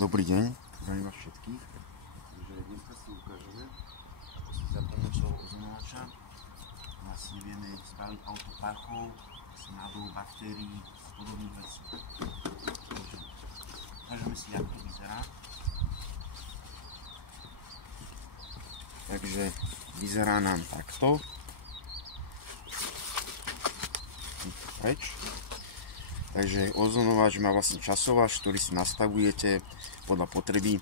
Dobrý deň, zdravím vás všetkých. Takže dneska si ukážeme, ako si za pomocou ozonovača vlastne vieme zbaviť auto prachov, smradov, baktérií a podobných vecí. Ukážeme si, ako to vyzerá. Takže vyzerá nám takto. Preč. Takže ozonovač má vlastne časovač, ktorý si nastavujete podľa potreby.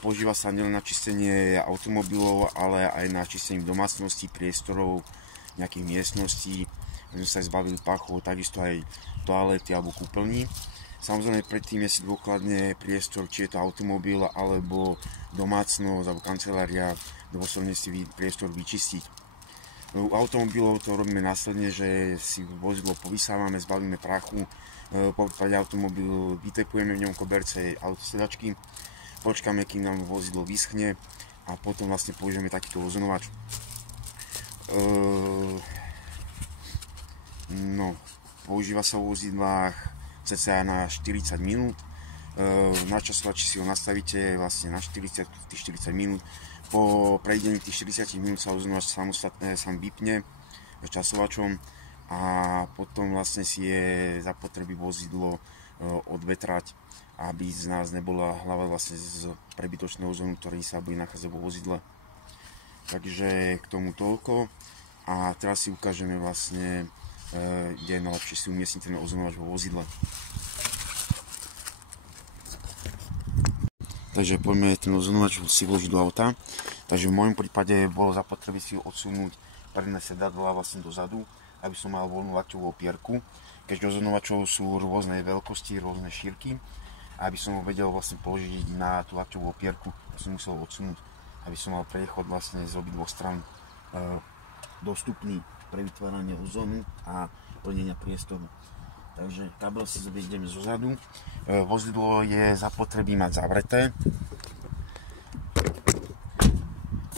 Používa sa nielen na čistenie automobilov, ale aj na čistenie domácností, priestorov, nejakých miestností. My sme sa zbavili pachov, takisto aj toalety alebo kúpeľní. Samozrejme predtým je si dôkladne priestor, či je to automobil alebo domácnosť alebo kancelária, dôsledne si priestor vyčistiť. U automobilov to robíme následne, že si vozidlo povysávame, zbavíme prachu, po prípade automobilu vytepujeme v ňom koberce autosedačky, počkáme, kým nám vozidlo vyschne a potom vlastne použijeme takýto ozonovač. Používa sa v vozidlách cca na 40 minút. Na časovači si ho nastavíte vlastne na 40 minút. Po prejdení tých 40 minút sa ozonovač samostatne sám vypne časovačom a potom vlastne si je zapotreby vozidlo odvetrať, aby z nás nebola hlava vlastne z prebytočného ozonu, ktorý sa bude nachádzať vo vozidle. Takže k tomu toľko a teraz si ukážeme vlastne, kde je najlepšie si umiestniť ten ozonovač vo vozidle. Takže poďme ten ozonovač si vložiť do auta. Takže v môjom prípade bolo zapotreby si odsunúť predné sedadlá vlastne dozadu, aby som mal voľnú lakťovú opierku. Keďže ozonovačov sú rôznej veľkosti, rôzne šírky, aby som ho vedel vlastne položiť na tú lakťovú opierku, som musel odsunúť, aby som mal prechod vlastne z obidvoch strán dostupný pre vytváranie ozónu a plnenia priestoru. Takže kabel si zoberieme zozadu. Vozidlo je zapotreby mať zavreté.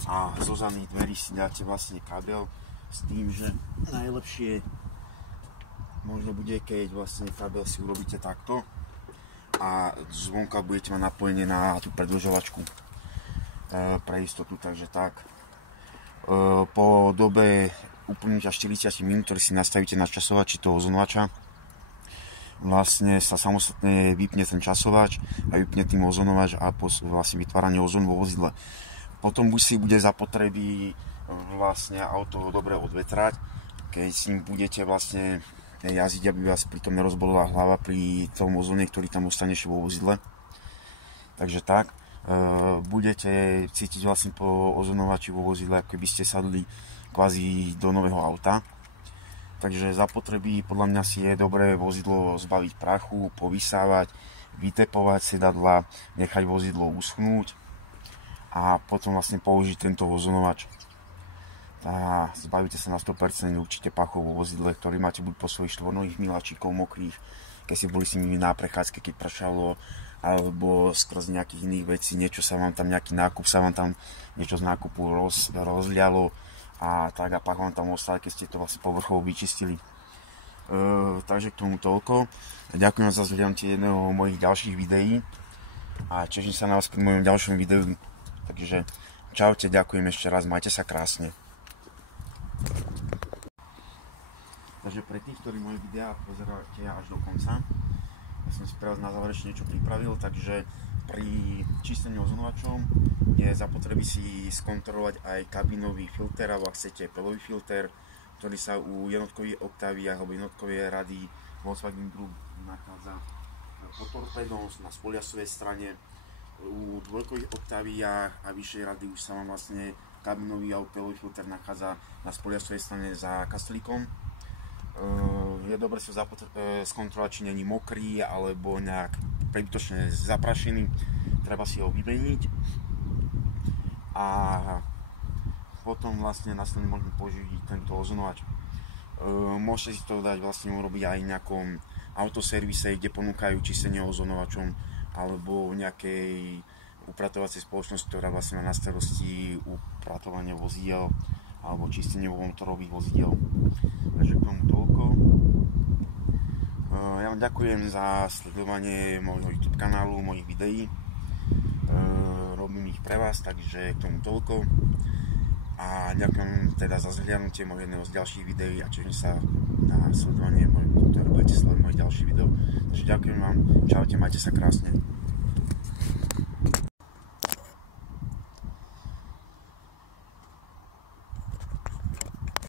A zo zadných dverí si dáte vlastne kabel s tým, že najlepšie možno bude, keď vlastne kabel si urobíte takto a zvonka budete mať napojenie na tú predĺžovačku pre istotu, takže tak. Po dobe uplynutia 40 minút, ktorý si nastavíte na časovači toho ozonovača, vlastne sa samostatne vypne ten časovač a vypne tým ozonovač a vlastne vytváranie ozónu vo vozidle. Potom si bude zapotreby vlastne auto dobre odvetrať, keď s ním budete vlastne jazdiť, aby vás pritom nerozbolila hlava pri tom ozóne, ktorý tam ostane vo vozidle. Takže tak, budete cítiť vlastne po ozonovači vo vozidle, ako by ste sadli kvázi do nového auta. Takže zapotreby podľa mňa si je dobré vozidlo zbaviť prachu, povysávať, vytepovať sedadla, nechať vozidlo uschnúť a potom vlastne použiť tento ozonovač. A zbavíte sa na 100% určite pachov vo vozidle, ktorý máte buď po svojich štvornohých miláčikov mokrých, keď si boli s nimi na prechádzke, keď pršalo, alebo skrz nejakých iných vecí, niečo sa vám tam, nejaký nákup sa vám tam niečo z nákupu rozlialo, a tak a pach vám tam ostal, keď ste to vlastne povrchovo vyčistili. Takže k tomu toľko. Ďakujem za zhľadnutie jedného z mojich ďalších videí a teším sa na vás pri mojom ďalšom videu. Takže čaute, ďakujem ešte raz, majte sa krásne. Takže pre tých, ktorí moje videá pozeráte až do konca, ja som si pre vás na záver ešte niečo pripravil, takže pri čistení ozonovačom je zapotreby si skontrolovať aj kabinový filter, alebo ak chcete pelový filter, ktorý sa u jednotkových oktáviách alebo jednotkovej rady Volkswagen Group nachádza pod torpédom na spoliasovej strane. U dvojkových oktáviách a vyššej rady už sa vám vlastne kabinový alebo pelový filter nachádza na spoliasovej strane za kastlíkom. Je dobre sa skontrolovať, či není mokrý alebo nejak prebytočne zaprašený, treba si ho vymeniť a potom vlastne následne môžeme použiť tento ozonovač. Môžete si to dať vlastne urobiť aj v nejakom autoservise, kde ponúkajú čistenie ozonovačom alebo nejakej upratovacej spoločnosti, ktorá vlastne má na starosti upratovanie vozidiel alebo čistenie motorových vozidiel. Takže k tomu toľko. Ja vám ďakujem za sledovanie môjho YouTube kanálu, mojich videí. Robím ich pre vás, takže k tomu toľko. A ďakujem teda za zhliadnutie môjho jedného z ďalších videí a teším sa na sledovanie, ktoré budete sledovať moje ďalšie video. Takže ďakujem vám, čaute, majte sa krásne.